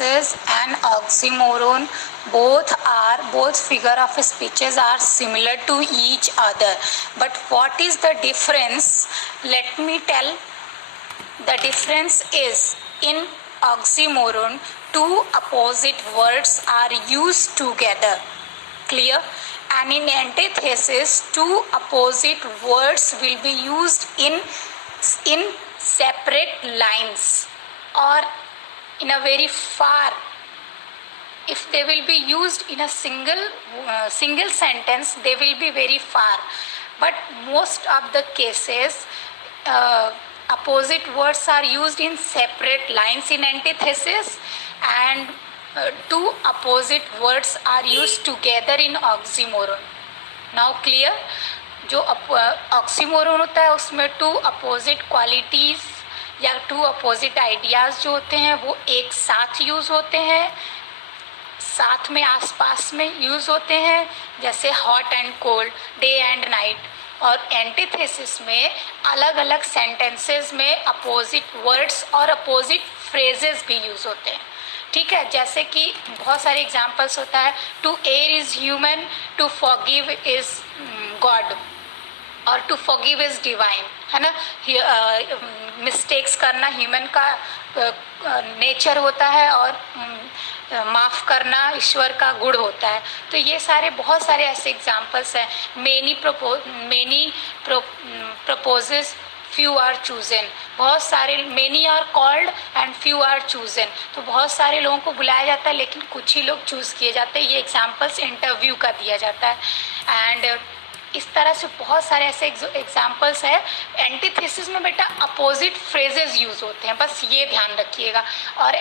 is an oxymoron. Both figure of speeches are similar to each other, but what is the difference? Let me tell. The difference is, in oxymoron two opposite words are used together. Clear? And in antithesis two opposite words will be used in separate lines, or in a very far. If they will be used in a single sentence, they will be very far, but most of the cases opposite words are used in separate lines in antithesis, and two opposite words are used together in oxymoron. Now clear? जो oxymoron होता है उसमें to opposite qualities या to opposite ideas जो होते हैं वो एक साथ यूज होते हैं, साथ में आसपास में यूज होते हैं, जैसे hot and cold, day and night. और एंटीथेसिस में अलग अलग सेंटेंसेस में अपोजिट वर्ड्स और अपोजिट फ्रेजेस भी यूज होते हैं. ठीक है, जैसे कि बहुत सारे एग्जांपल्स होता है, to err is human, to forgive is God, और टू फॉरगिव इज डिवाइन. है ना, मिस्टेक्स करना ह्यूमन का नेचर होता है और माफ़ करना ईश्वर का गुण होता है. तो ये सारे बहुत सारे ऐसे एग्जाम्पल्स हैं. Many proposes, few are chosen. बहुत सारे, many are called and few are chosen. तो बहुत सारे लोगों को बुलाया जाता है लेकिन कुछ ही लोग चूज़ किए जाते हैं. ये एग्जाम्पल्स इंटरव्यू का दिया जाता है. एंड इस तरह से बहुत सारे ऐसे एग्जाम्पल्स है. एंटीथेसिस में बेटा अपोजिट फ्रेजेस यूज होते हैं, बस ये ध्यान रखिएगा. और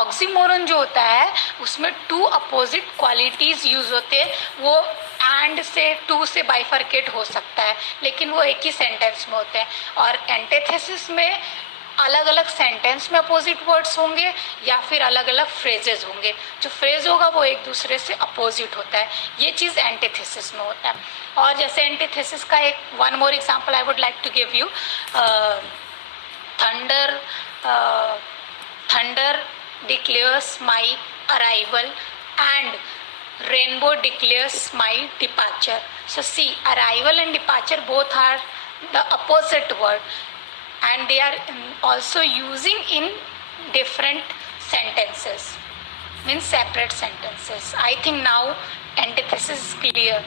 ऑक्सीमोरन जो होता है उसमें टू अपोजिट क्वालिटीज यूज होते हैं. वो एंड से, टू से बाइफरकेट हो सकता है, लेकिन वो एक ही सेंटेंस में होते हैं. और एंटीथेसिस में अलग अलग सेंटेंस में अपोजिट वर्ड्स होंगे या फिर अलग अलग फ्रेजेस होंगे. जो फ्रेज होगा वो एक दूसरे से अपोजिट होता है. ये चीज़ एंटीथेसिस में होता है. और जैसे एंटीथेसिस का एक one more example I would like to give you. Thunder declares my arrival and rainbow declares my departure. So see, arrival and departure both are the opposite word, and they are also using in different sentences, means separate sentences. I think now antithesis is clear.